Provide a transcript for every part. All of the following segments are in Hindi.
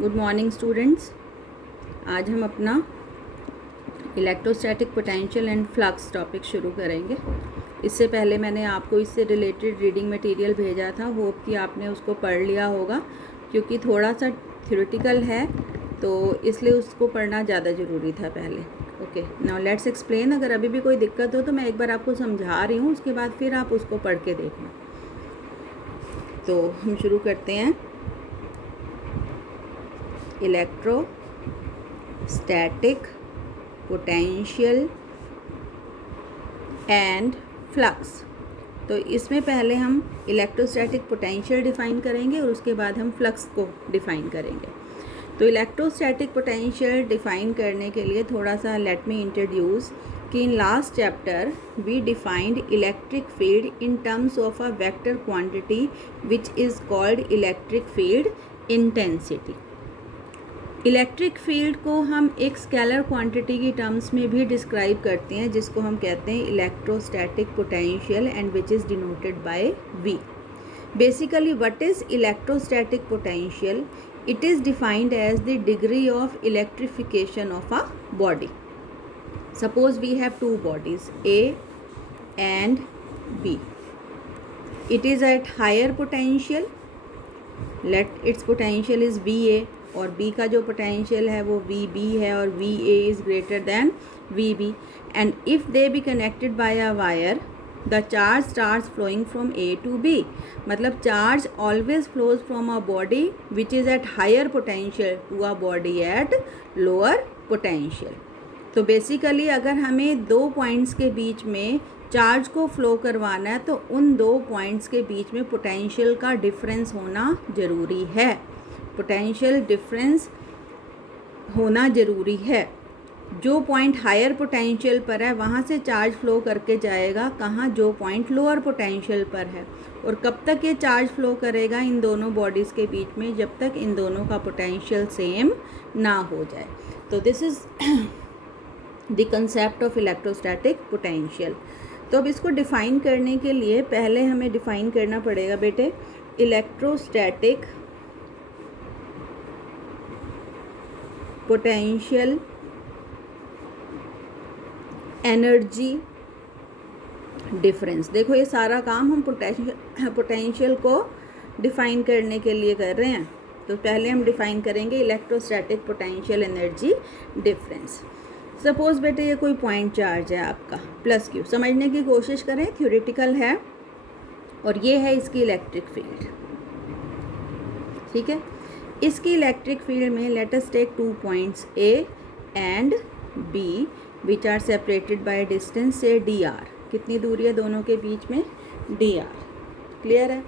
Good morning students. आज हम अपना electrostatic potential and flux topic शुरू करेंगे। इससे पहले मैंने आपको इससे रिलेटेड रीडिंग मटेरियल भेजा था, होप कि आपने उसको पढ़ लिया होगा, क्योंकि थोड़ा सा थ्योरेटिकल है तो इसलिए उसको पढ़ना ज़्यादा ज़रूरी था पहले। Okay, now let's explain. अगर अभी भी कोई दिक्कत हो तो मैं एक बार आपको समझा रही हूँ, उसके बाद फिर आप उसको पढ़ के देखना। तो हम शुरू करते हैं। Electrostatic potential and flux. तो इसमें पहले हम इलेक्ट्रोस्टैटिक पोटेंशियल डिफ़ाइन करेंगे और उसके बाद हम फ्लक्स को डिफ़ाइन करेंगे। तो इलेक्ट्रोस्टैटिक पोटेंशियल डिफ़ाइन करने के लिए थोड़ा सा लेट मी इंट्रोड्यूस कि in last chapter we defined electric field in terms of a vector quantity which is called electric field intensity. Electric field को हम एक स्केलर क्वांटिटी की टर्म्स में भी डिस्क्राइब करते हैं, जिसको हम कहते हैं electrostatic potential and which is denoted by V। Basically what is electrostatic potential? It is defined as the degree of electrification of a body. Suppose we have two bodies A and B. It is at higher potential. Let its potential is VA और B का जो potential है वो VB है और VA is greater than VB. And if they be connected by a wire, the charge starts flowing from A to B. मतलब charge always flows from a body which is at higher potential to a body at lower potential. तो बेसिकली अगर हमें दो पॉइंट्स के बीच में चार्ज को फ्लो करवाना है तो उन दो पॉइंट्स के बीच में पोटेंशियल का डिफरेंस होना ज़रूरी है। पोटेंशियल डिफरेंस होना ज़रूरी है। जो पॉइंट हायर पोटेंशियल पर है वहाँ से चार्ज फ्लो करके जाएगा कहाँ? जो पॉइंट लोअर पोटेंशियल पर है। और कब तक ये चार्ज फ्लो करेगा इन दोनों बॉडीज़ के बीच में? जब तक इन दोनों का पोटेंशियल सेम ना हो जाए। तो this is the concept of electrostatic potential. तो अब इसको डिफ़ाइन करने के लिए पहले हमें डिफ़ाइन करना पड़ेगा बेटे इलेक्ट्रोस्टैटिक पोटेंशियल एनर्जी डिफरेंस। देखो ये सारा काम हम पोटेंशियल को डिफ़ाइन करने के लिए कर रहे हैं। तो पहले हम डिफ़ाइन करेंगे electrostatic potential energy difference. Suppose बेटे ये कोई पॉइंट चार्ज है आपका प्लस क्यू। समझने की कोशिश करें, थ्योरेटिकल है और ये है इसकी इलेक्ट्रिक फील्ड। ठीक है, इसकी इलेक्ट्रिक फील्ड में let us take two points A and B which are separated by distance से dr। कितनी दूरी है दोनों के बीच में? dr। क्लियर है?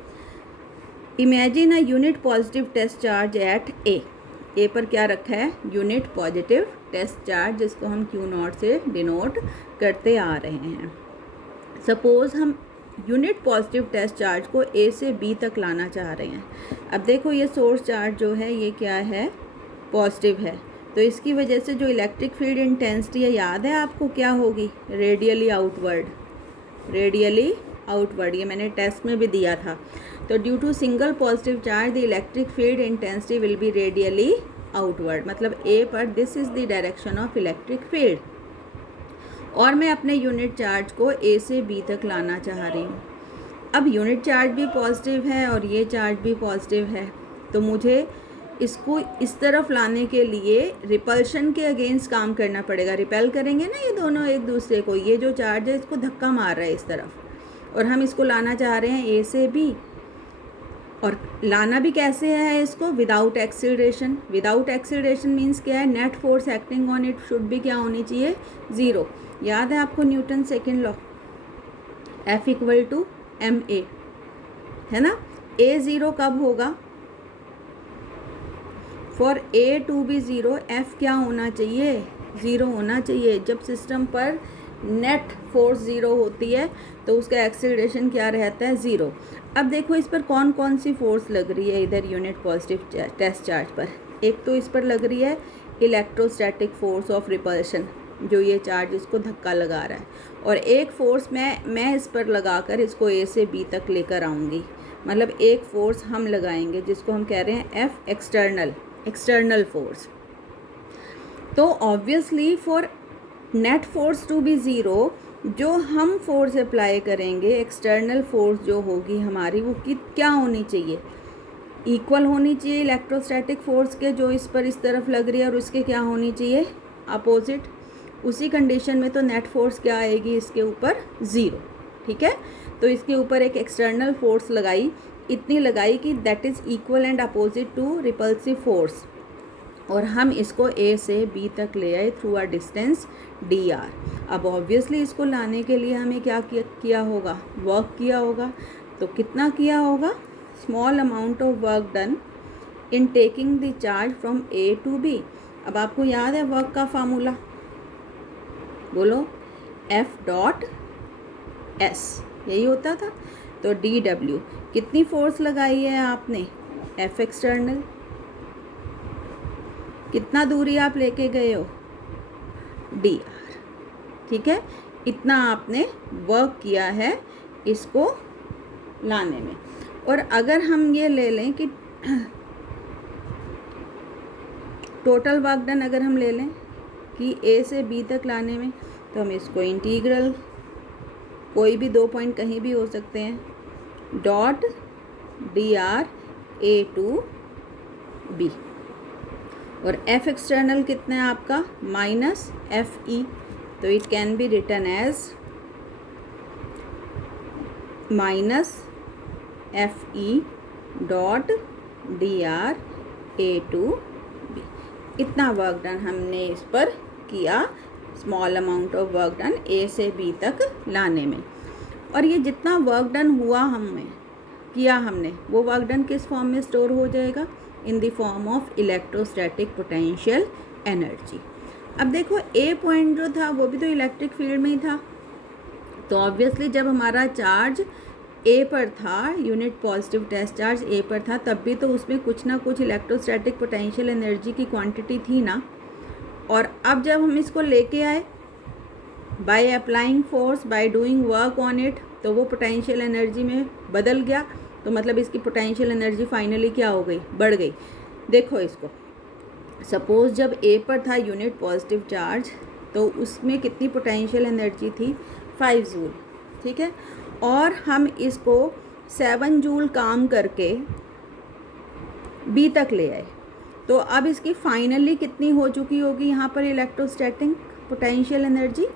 Imagine a unit positive test charge at A पर क्या रखा है? यूनिट पॉजिटिव टेस्ट चार्ज, जिसको हम Q0 से डिनोट करते आ रहे हैं। सपोज़ हम यूनिट पॉजिटिव टेस्ट चार्ज को A से B तक लाना चाह रहे हैं। अब देखो ये सोर्स चार्ज जो है ये क्या है? पॉजिटिव है। तो इसकी वजह से जो इलेक्ट्रिक फील्ड इंटेंसिटी है, याद है आपको क्या होगी? Radially outward. रेडियली आउटवर्ड, ये मैंने टेस्ट में भी दिया था। तो due to single positive charge the electric field intensity will be radially outward. मतलब ए पर this is the direction of electric field. और मैं अपने यूनिट चार्ज को ए से बी तक लाना चाह रही हूँ। अब यूनिट चार्ज भी पॉजिटिव है और ये चार्ज भी पॉजिटिव है, तो मुझे इसको इस तरफ लाने के लिए रिपल्शन के अगेंस्ट काम करना पड़ेगा। रिपेल करेंगे ना ये दोनों एक दूसरे को। ये जो चार्ज है इसको धक्का मार रहा है इस तरफ और हम इसको लाना चाह रहे हैं ए से बी। और लाना भी कैसे है इसको? Without acceleration. Without acceleration means क्या है? Net force acting on it should भी क्या होनी चाहिए? ज़ीरो। याद है आपको Newton second law, F equal to ma, है ना? A ज़ीरो कब होगा? For A to be zero F क्या होना चाहिए? ज़ीरो होना चाहिए। जब सिस्टम पर नेट फोर्स ज़ीरो होती है तो उसका एक्सीलरेशन क्या रहता है? ज़ीरो। अब देखो इस पर कौन कौन सी फोर्स लग रही है इधर यूनिट पॉजिटिव टेस्ट चार्ज पर। एक तो इस पर लग रही है इलेक्ट्रोस्टैटिक फोर्स ऑफ रिपल्शन, जो ये चार्ज इसको धक्का लगा रहा है, और एक फोर्स मैं इस पर लगाकर इसको ए से बी तक लेकर आऊँगी। मतलब एक फोर्स हम लगाएंगे जिसको हम कह रहे हैं एफ एक्सटर्नल, एक्सटर्नल फोर्स। तो obviously for net force to be zero, जो हम फोर्स अप्लाई करेंगे, एक्सटर्नल फोर्स जो होगी हमारी, वो क्या होनी चाहिए? इक्वल होनी चाहिए इलेक्ट्रोस्टैटिक फोर्स के, जो इस पर इस तरफ लग रही है, और उसके क्या होनी चाहिए? अपोजिट। उसी कंडीशन में तो नेट फोर्स क्या आएगी इसके ऊपर? ज़ीरो। ठीक है, तो इसके ऊपर एक एक्सटर्नल फोर्स लगाई, इतनी लगाई कि that is equal and opposite to repulsive force, और हम इसको ए से बी तक ले आए through a distance D R. अब ऑब्वियसली इसको लाने के लिए हमें क्या किया होगा? वर्क किया होगा। तो कितना किया होगा? Small amount of work done in taking the charge from A to B. अब आपको याद है वर्क का फार्मूला? बोलो, एफ डॉट एस, यही होता था। तो डी डब्ल्यू, कितनी फोर्स लगाई है आपने? F external. कितना दूरी आप लेके गए हो? D R. ठीक है, इतना आपने वर्क किया है इसको लाने में। और अगर हम ये ले लें कि टोटल वर्क डन अगर हम ले लें कि ए से बी तक लाने में, तो हम इसको इंटीग्रल, कोई भी 2 पॉइंट कहीं भी हो सकते हैं, dot D R A to B. और एफ एक्सटर्नल कितना है आपका? Minus F E. तो it can be written as minus F E dot D R A to B. इतना वर्क डन हमने इस पर किया, small amount of work done A से बी तक लाने में। और ये जितना वर्क डन हुआ हमने वो वर्क डन किस फॉर्म में स्टोर हो जाएगा? In the form of electrostatic potential energy. अब देखो, ए पॉइंट जो था वो भी तो इलेक्ट्रिक फील्ड में ही था। तो ऑब्वियसली जब हमारा चार्ज ए पर था, यूनिट पॉजिटिव टेस्ट चार्ज ए पर था, तब भी तो उसमें कुछ ना कुछ इलेक्ट्रोस्टैटिक पोटेंशियल एनर्जी की क्वांटिटी थी ना। और अब जब हम इसको लेके आए by applying force, by doing work on it, तो वो पोटेंशियल एनर्जी में बदल गया। तो मतलब इसकी पोटेंशियल एनर्जी फाइनली क्या हो गई? बढ़ गई। देखो इसको, सपोज जब ए पर था यूनिट पॉजिटिव चार्ज, तो उसमें कितनी पोटेंशियल एनर्जी थी? 5 जूल। ठीक है, और हम इसको 7 जूल काम करके बी तक ले आए, तो अब इसकी फाइनली कितनी हो चुकी होगी यहाँ पर इलेक्ट्रोस्टैटिक पोटेंशियल एनर्जी?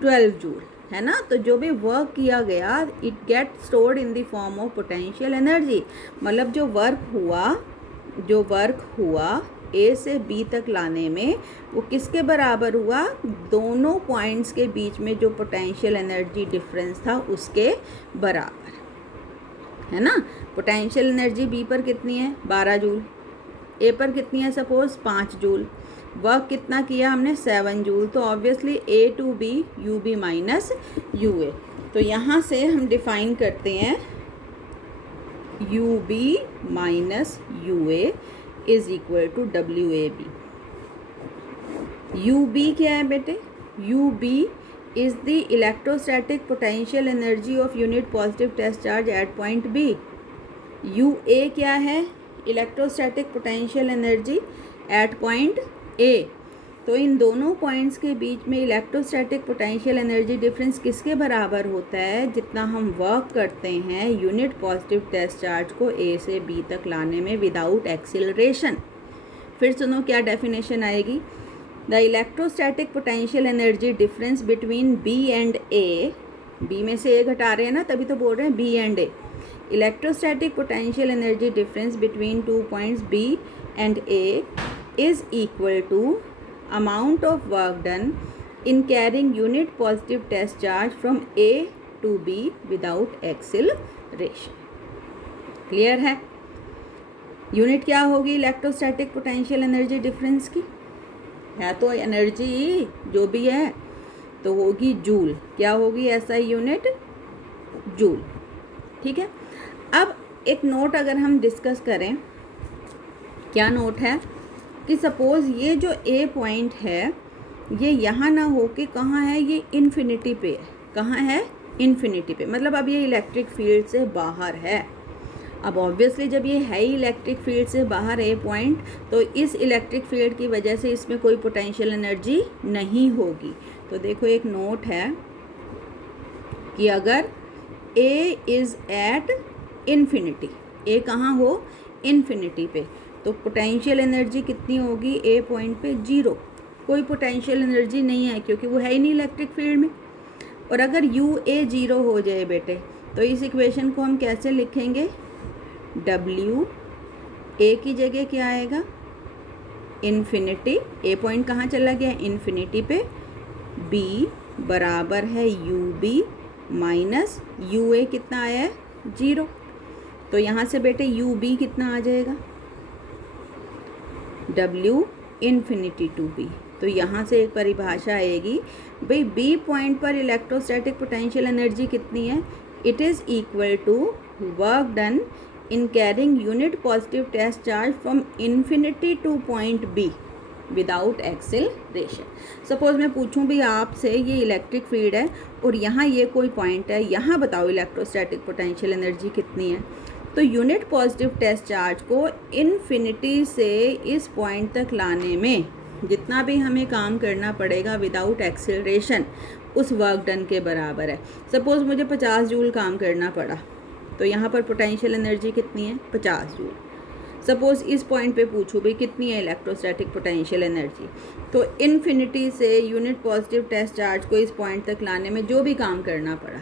12 जूल, है ना। तो जो भी वर्क किया गया, it get stored in the form of potential energy. मतलब जो वर्क हुआ ए से बी तक लाने में, वो किसके बराबर हुआ? दोनों पॉइंट्स के बीच में जो पोटेंशियल एनर्जी डिफरेंस था उसके बराबर, है ना। पोटेंशियल एनर्जी बी पर कितनी है? 12 जूल। ए पर कितनी है? Suppose 5 joule. वर्क कितना किया हमने? 7 जूल। तो obviously A to B U B minus U A. तो यहाँ से हम डिफाइन करते हैं U B minus U A is equal to W A B. U B क्या है बेटे? U B is the electrostatic potential energy of unit positive test charge at point B. U A क्या है? Electrostatic potential energy at point A. तो इन दोनों पॉइंट्स के बीच में इलेक्ट्रोस्टैटिक पोटेंशियल एनर्जी डिफरेंस किसके बराबर होता है? जितना हम वर्क करते हैं यूनिट पॉजिटिव टेस्ट चार्ज को ए से बी तक लाने में विदाउट एक्सीलरेशन। फिर सुनो क्या डेफिनेशन आएगी। The electrostatic potential energy difference between B and A, B में से ए घटा रहे हैं ना, तभी तो बोल रहे हैं B and A. Electrostatic potential energy difference between 2 points B and A is equal to amount of work done in carrying unit positive test charge from A to B without acceleration। Clear है? यूनिट क्या होगी इलेक्ट्रोस्टैटिक पोटेंशियल एनर्जी डिफरेंस की? है तो एनर्जी जो भी है तो होगी जूल। क्या होगी ऐसा यूनिट? जूल। ठीक है, अब एक नोट अगर हम डिस्कस करें, क्या नोट है कि सपोज़ ये जो ए पॉइंट है ये यहाँ ना हो के कहाँ है? ये इन्फिनिटी पे है। कहाँ है? इन्फिनिटी पे। मतलब अब ये इलेक्ट्रिक फील्ड से बाहर है। अब ऑब्वियसली जब ये है ही इलेक्ट्रिक फील्ड से बाहर ए पॉइंट, तो इस इलेक्ट्रिक फील्ड की वजह से इसमें कोई पोटेंशियल एनर्जी नहीं होगी। तो देखो एक नोट है कि अगर ए इज़ एट इन्फिनिटी, ए कहाँ हो, इन्फिनिटी पे, तो पोटेंशियल एनर्जी कितनी होगी ए पॉइंट पे, 0। कोई पोटेंशियल एनर्जी नहीं है क्योंकि वो है ही नहीं इलेक्ट्रिक फील्ड में। और अगर यू ए 0 हो जाए बेटे, तो इस इक्वेशन को हम कैसे लिखेंगे, डब्ल्यू ए की जगह क्या आएगा, इन्फिनिटी, ए पॉइंट कहाँ चला गया, इन्फिनिटी पे, बी बराबर है यू बी माइनस यू ए कितना आया है, 0। तो यहाँ से बेटे यू बी कितना आ जाएगा, डब्ल्यू इन्फिनिटी टू बी। तो यहाँ से एक परिभाषा आएगी भाई, बी पॉइंट पर इलेक्ट्रोस्टैटिक पोटेंशियल एनर्जी कितनी है, it is equal to work done in carrying unit positive test charge from infinity to point B without acceleration. Suppose मैं पूछूं भी आपसे, ये इलेक्ट्रिक फील्ड है और यहाँ ये कोई पॉइंट है, यहाँ बताओ इलेक्ट्रोस्टैटिक पोटेंशियल एनर्जी कितनी है। तो यूनिट पॉजिटिव टेस्ट चार्ज को इन्फिनिटी से इस पॉइंट तक लाने में जितना भी हमें काम करना पड़ेगा विदाउट एक्सेलरेशन, उस वर्क डन के बराबर है। सपोज़ मुझे 50 जूल काम करना पड़ा, तो यहाँ पर पोटेंशियल एनर्जी कितनी है, 50 जूल। सपोज़ इस पॉइंट पे पूछूँ भी कितनी है इलेक्ट्रोस्टैटिक पोटेंशियल एनर्जी, तो इन्फिनिटी से यूनिट पॉजिटिव टेस्ट चार्ज को इस पॉइंट तक लाने में जो भी काम करना पड़ा,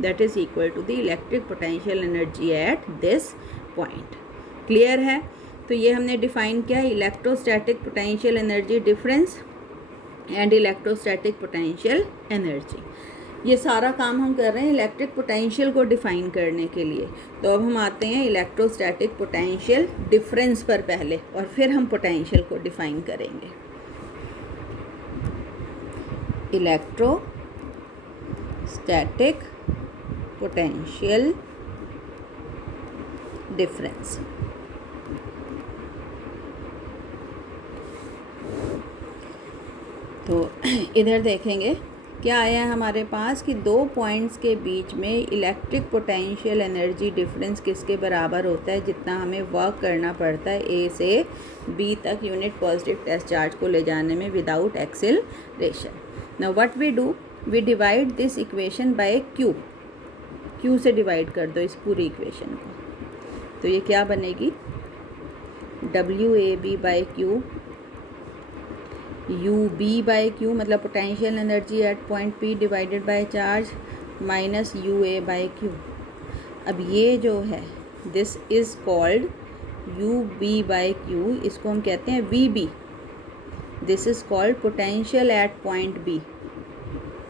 that is equal to the electric potential energy at this point. Clear है। तो ये हमने डिफाइन किया, electrostatic potential energy difference and electrostatic potential energy. ये सारा काम हम कर रहे हैं इलेक्ट्रिक पोटेंशियल को डिफाइन करने के लिए। तो अब हम आते हैं इलेक्ट्रोस्टैटिक पोटेंशियल डिफरेंस पर पहले, और फिर हम पोटेंशियल को डिफाइन करेंगे। Electrostatic potential difference. तो इधर देखेंगे क्या आया है हमारे पास कि दो पॉइंट्स के बीच में इलेक्ट्रिक पोटेंशियल एनर्जी डिफरेंस किसके बराबर होता है, जितना हमें वर्क करना पड़ता है ए से बी तक यूनिट पॉजिटिव टेस्ट चार्ज को ले जाने में without acceleration. Now what we do, we divide this equation by Q. Q से डिवाइड कर दो इस पूरी इक्वेशन को, तो ये क्या बनेगी, W A B by Q, U B by Q मतलब potential energy at point P divided by charge minus U A by Q. अब ये जो है this is called U B by Q, इसको हम कहते हैं V B. This is called potential at point B.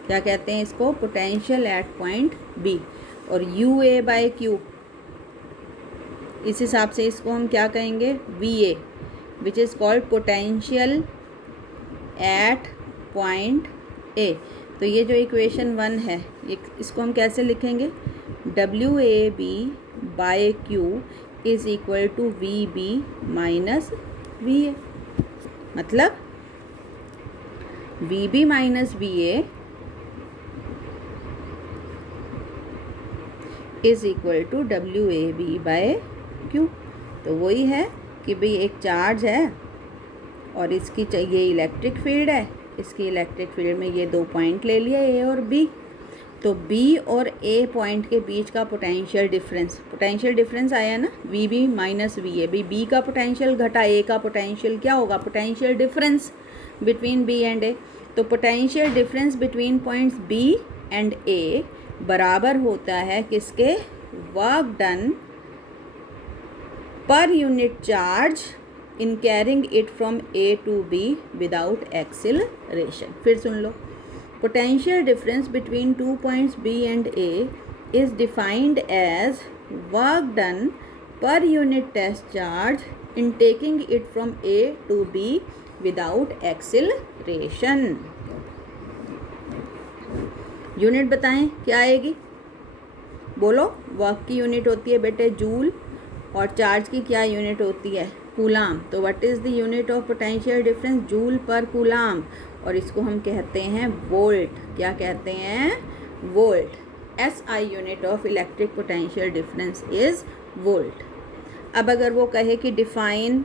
क्या कहते हैं इसको, पोटेंशियल एट पॉइंट बी। और यू ए बाई क्यू, इस हिसाब से इसको हम क्या कहेंगे, V A, which is called potential at point A. तो ये जो इक्वेशन 1 है, इसको हम कैसे लिखेंगे, W A B by Q is equal to V B minus V A. मतलब V B minus V A is equal to W A B by Q. तो वही है कि भाई एक चार्ज है और इसकी चाहिए इलेक्ट्रिक फील्ड है, इसकी इलेक्ट्रिक फील्ड में ये दो पॉइंट ले लिया ए और बी। तो बी और ए पॉइंट के बीच का पोटेंशियल डिफरेंस आया ना, V B minus V A. B का पोटेंशियल घटा ए का पोटेंशियल क्या होगा, potential difference between B and A. तो potential difference between points B and A बराबर होता है किसके, work done per unit charge in carrying it from A to B without acceleration। फिर सुन लो, potential difference between 2 points B and A is defined as work done per unit test charge in taking it from A to B without acceleration। Unit बताएं क्या आएगी, बोलो। वर्क की यूनिट होती है बेटे जूल, और चार्ज की क्या यूनिट होती है, कूलाम। तो what is the unit of potential difference, joule पर कूलाम, और इसको हम कहते हैं वोल्ट। क्या कहते हैं, volt. SI unit of electric potential difference is volt. अब अगर वो कहे कि define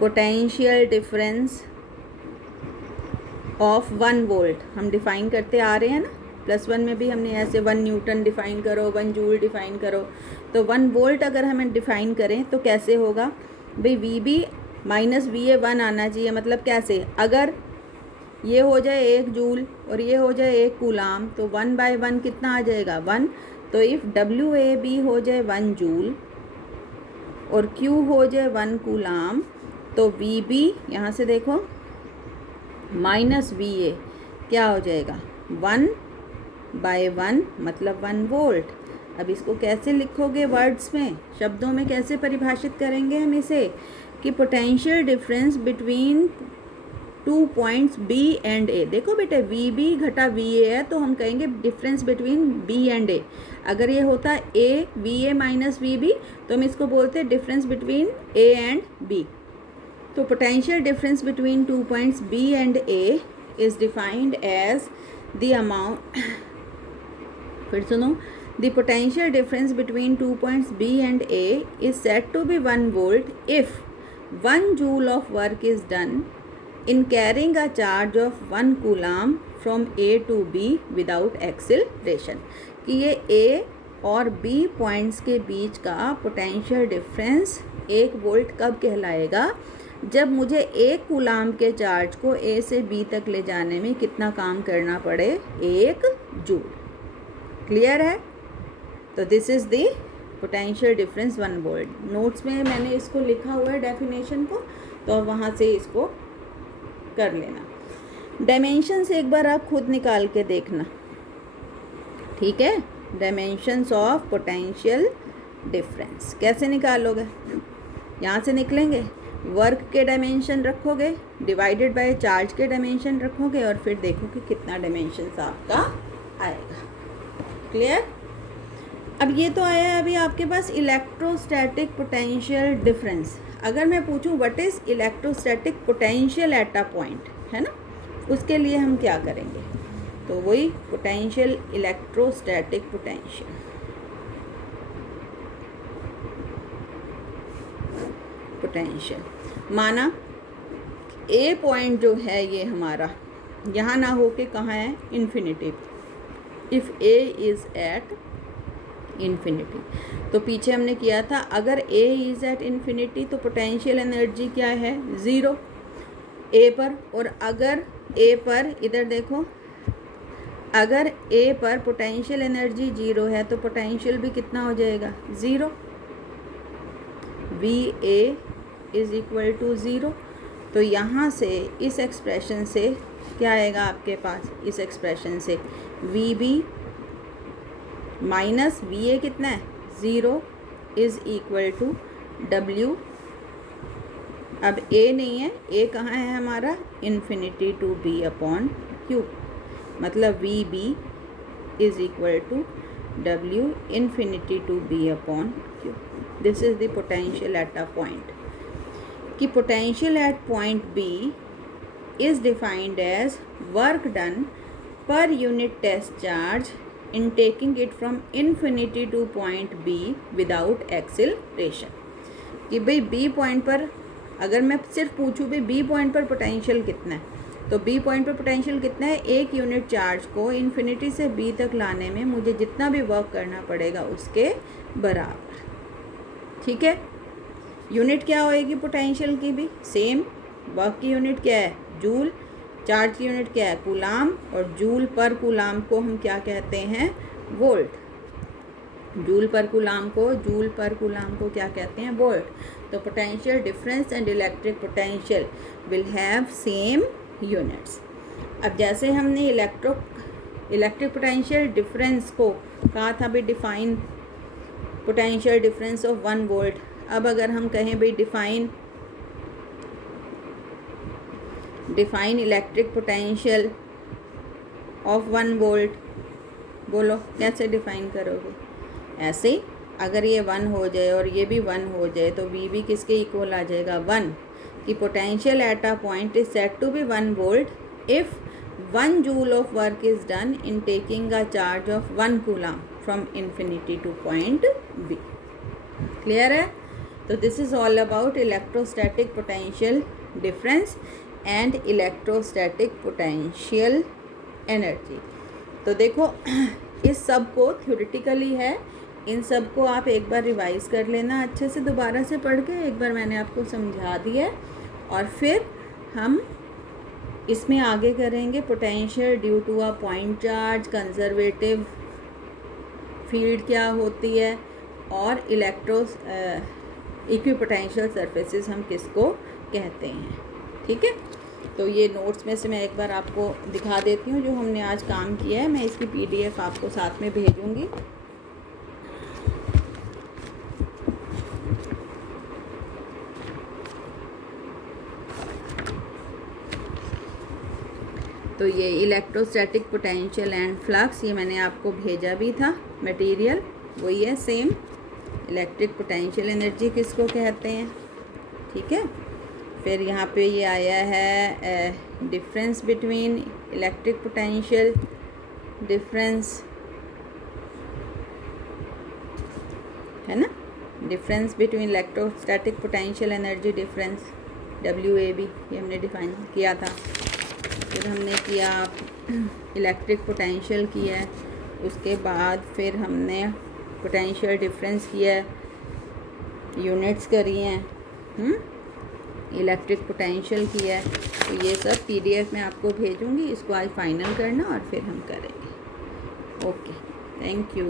potential difference of 1 volt, हम डिफ़ाइन करते आ रहे हैं ना, +1 में भी हमने ऐसे 1 न्यूटन डिफ़ाइन करो, 1 जूल डिफ़ाइन करो, तो 1 वोल्ट अगर हमें डिफ़ाइन करें तो कैसे होगा भाई, VB माइनस VA 1 आना चाहिए। मतलब कैसे, अगर ये हो जाए 1 जूल और ये हो जाए 1 कूलाम, तो 1/1 कितना आ जाएगा 1। तो इफ़ WAB हो जाए 1 जूल और Q हो जाए 1 कूलाम, तो VB यहाँ से देखो माइनस VA क्या हो जाएगा 1/1, मतलब 1 वोल्ट। अब इसको कैसे लिखोगे वर्ड्स में, शब्दों में कैसे परिभाषित करेंगे हम इसे, कि potential difference between 2 points B and A। देखो बेटे VB घटा VA है तो हम कहेंगे difference between B and A। अगर ये होता A VA माइनस VB तो हम इसको बोलते हैं difference between A and B। तो potential difference between 2 points B and A is defined as the amount, फिर सुनो, the potential difference between 2 points B and A is said to be 1 volt if 1 joule of work is done in carrying a charge of 1 coulomb from A to B without acceleration। कि ये A और B पॉइंट्स के बीच का पोटेंशियल डिफरेंस 1 वोल्ट कब कहलाएगा, जब मुझे 1 कूलाम के चार्ज को A से B तक ले जाने में कितना काम करना पड़े, 1 जूल। क्लियर है? तो this is the potential difference 1 volt. Notes में मैंने इसको लिखा हुआ है डेफिनेशन को, तो वहाँ से इसको कर लेना। डायमेंशंस एक बार आप खुद निकाल के देखना, ठीक है। डायमेंशंस ऑफ पोटेंशियल डिफरेंस कैसे निकालोगे, यहाँ से निकलेंगे, वर्क के डायमेंशन रखोगे डिवाइडेड बाय चार्ज के डायमेंशन रखोगे और फिर देखो कि कितना डायमेंशंस आपका आएगा। क्लियर? अब ये तो आया है अभी आपके पास इलेक्ट्रोस्टैटिक पोटेंशियल डिफरेंस। अगर मैं पूछूं what is electrostatic potential at a point, है ना, उसके लिए हम क्या करेंगे, तो वही पोटेंशियल, इलेक्ट्रोस्टैटिक पोटेंशियल माना A पॉइंट जो है ये हमारा यहाँ ना हो के कहाँ है, infinity. If A is at infinity, तो पीछे हमने किया था अगर A इज़ एट इन्फिनिटी तो पोटेंशियल एनर्जी क्या है, 0 A पर। और अगर A पर, इधर देखो, अगर A पर पोटेंशियल एनर्जी 0 है तो पोटेंशियल भी कितना हो जाएगा, 0। VA is equal to 0। तो यहाँ से इस एक्सप्रेशन से क्या आएगा आपके पास, इस एक्सप्रेशन से VB माइनस VA कितना है, 0 इज़ इक्वल टू W। अब A नहीं है, A कहाँ है हमारा, infinity to B upon Q। मतलब VB is equal to W infinity to B upon Q। This is the potential at a point. कि potential at point B is defined as work done per unit test charge in taking it from infinity to point B without acceleration। कि भाई B पॉइंट पर अगर मैं सिर्फ पूछूँ भाई B पॉइंट पर पोटेंशियल कितना है, तो B पॉइंट पर पोटेंशियल कितना है, 1 यूनिट चार्ज को इन्फिनिटी से B तक लाने में मुझे जितना भी वर्क करना पड़ेगा उसके बराबर। ठीक है, यूनिट क्या होएगी पोटेंशियल की भी सेम, वर्क की यूनिट क्या है, जूल, चार्ज की यूनिट क्या है, कूलाम, और जूल पर कूलाम को हम क्या कहते हैं, वोल्ट। जूल पर कूलाम को क्या कहते हैं, वोल्ट। तो potential difference and electric potential will have same units. अब जैसे हमने इलेक्ट्रिक पोटेंशियल डिफरेंस को कहा था भाई define potential difference of 1 volt. अब अगर हम कहें भाई define electric potential of 1 volt, बोलो कैसे डिफाइन करोगे। ऐसे अगर ये 1 हो जाए और ये भी 1 हो जाए तो VB किसके इक्वल आ जाएगा, 1। कि potential at a point is said to be 1 volt if 1 joule of work is done in taking a charge of 1 coulomb from infinity to point B। Clear है? तो this is all about electrostatic potential difference and electrostatic potential energy. तो देखो इस सब को थ्योरेटिकली है, इन सब को आप एक बार रिवाइज़ कर लेना अच्छे से, दोबारा से पढ़ के। एक बार मैंने आपको समझा दिया और फिर हम इसमें आगे करेंगे potential due to a point charge, conservative field क्या होती है, और इक्विपोटेंशियल सरफेसेस हम किसको कहते हैं। ठीक है, तो ये नोट्स में से मैं एक बार आपको दिखा देती हूँ जो हमने आज काम किया है। मैं इसकी PDF आपको साथ में भेजूँगी। तो ये इलेक्ट्रोस्टैटिक पोटेंशियल एंड फ्लक्स, ये मैंने आपको भेजा भी था मटेरियल, वही है सेम। इलेक्ट्रिक पोटेंशियल एनर्जी किसको कहते हैं, ठीक है। फिर यहाँ पे ये आया है difference between electric potential difference, है ना, difference between electrostatic potential energy difference, WAB, ये हमने डिफाइन किया था। फिर हमने किया इलेक्ट्रिक पोटेंशियल किया है, उसके बाद फिर हमने पोटेंशियल डिफरेंस किया है, यूनिट्स करी हैं, इलेक्ट्रिक पोटेंशियल किया है। तो ये सब PDF में आपको भेजूँगी, इसको आज फाइनल करना और फिर हम करेंगे। Okay, thank you.